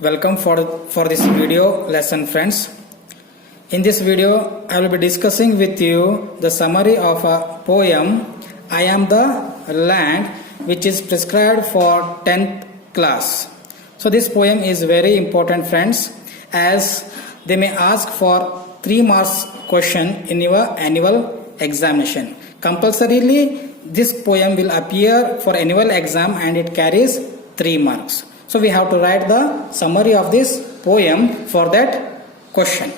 Welcome for this video lesson, friends. In this video I will be discussing with you the summary of a poem I Am the Land, which is prescribed for 10th class. So this poem is very important, friends, as they may ask for 3 marks question in your annual examination. Compulsorily this poem will appear for annual exam and it carries 3 marks. So we have to write the summary of this poem for that question.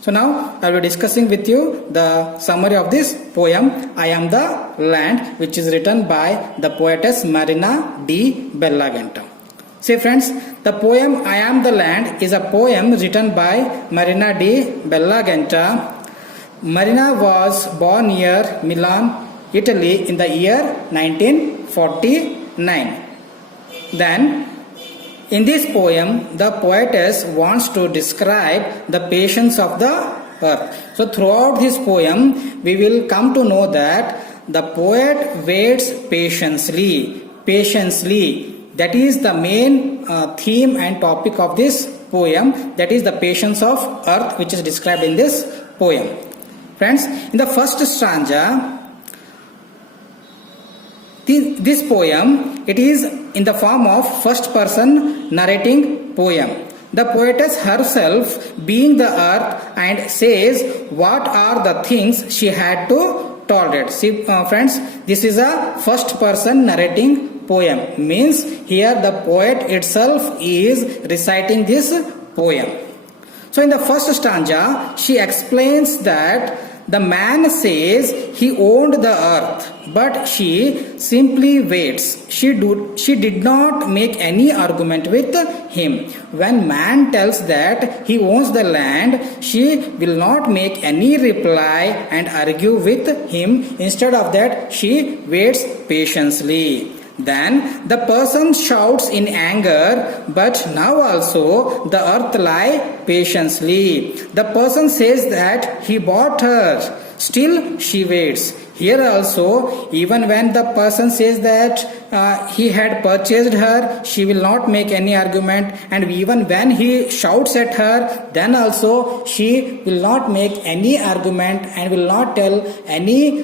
So now I will be discussing with you the summary of this poem I Am the Land, which is written by the poetess Marina di Bellagenta. See friends, the poem I Am the Land is a poem written by Marina di Bellagenta. Marina was born near Milan, Italy in the year 1949. Then in this poem, the poetess wants to describe the patience of the earth. So throughout this poem, we will come to know that the poet waits patiently. That is the main theme and topic of this poem. That is the patience of earth, which is described in this poem. Friends, in the first stanza, this poem, it is in the form of first person narrating poem. The poetess herself being the earth and says what are the things she had to tolerate. See friends, this is a first person narrating poem. Means here the poet itself is reciting this poem. So in the first stanza, she explains that the man says he owned the earth, but she simply waits. She did not make any argument with him. When man tells that he owns the land, she will not make any reply and argue with him. Instead of that, she waits patiently. Then the person shouts in anger, but now also the earth lie patiently. The person says that he bought her, still she waits. Here also, even when the person says that he had purchased her, she will not make any argument, and even when he shouts at her, then also she will not make any argument and will not tell any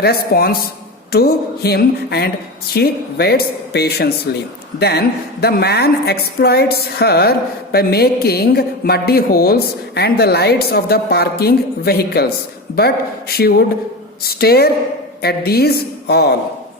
response to him, and she waits patiently. Then the man exploits her by making muddy holes and the lights of the parking vehicles, but she would stare at these all.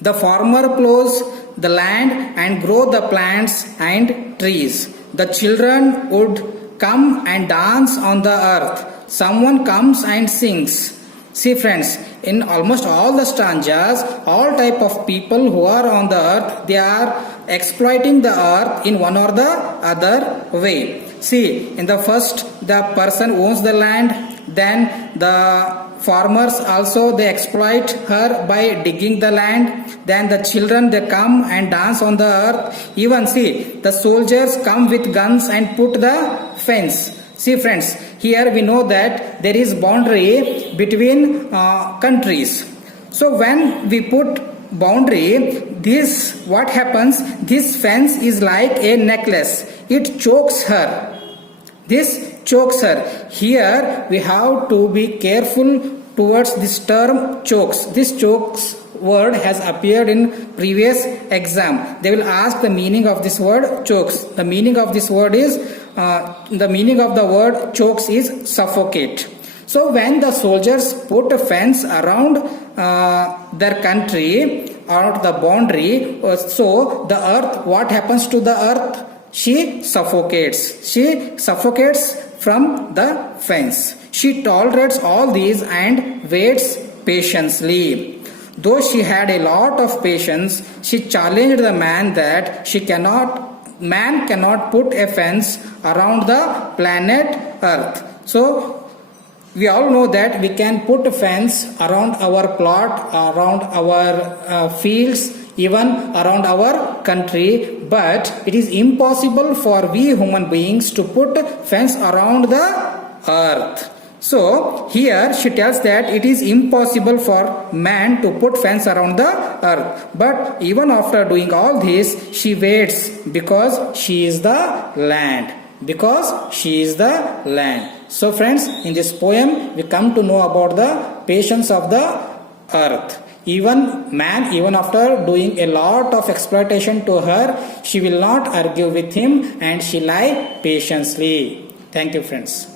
The farmer plows the land and grow the plants and trees. The children would come and dance on the earth. Someone comes and sings. See friends, in almost all the stanzas, all type of people who are on the earth, they are exploiting the earth in one or the other way. See, in the first, the person owns the land, then the farmers also, they exploit her by digging the land, then the children, they come and dance on the earth. Even see, the soldiers come with guns and put the fence. See friends, here we know that there is boundary between countries. So when we put boundary, this what happens, this fence is like a necklace. It chokes her. This chokes her. Here we have to be careful towards this term chokes. This chokes word has appeared in previous exam. They will ask the meaning of this word chokes. The meaning of this word is the meaning of the word chokes is suffocate. So when the soldiers put a fence around their country or the boundary, so the earth, what happens to the earth? She suffocates. She suffocates from the fence. She tolerates all these and waits patiently. Though she had a lot of patience, she challenged the man that man cannot put a fence around the planet Earth. So we all know that we can put a fence around our plot, around our fields, even around our country, but it is impossible for we human beings to put fence around the earth. So here she tells that it is impossible for man to put fence around the earth, but even after doing all this she waits because she is the land. Because she is the land. So friends, in this poem we come to know about the patience of the earth. Even after doing a lot of exploitation to her, she will not argue with him and she lie patiently. Thank you friends.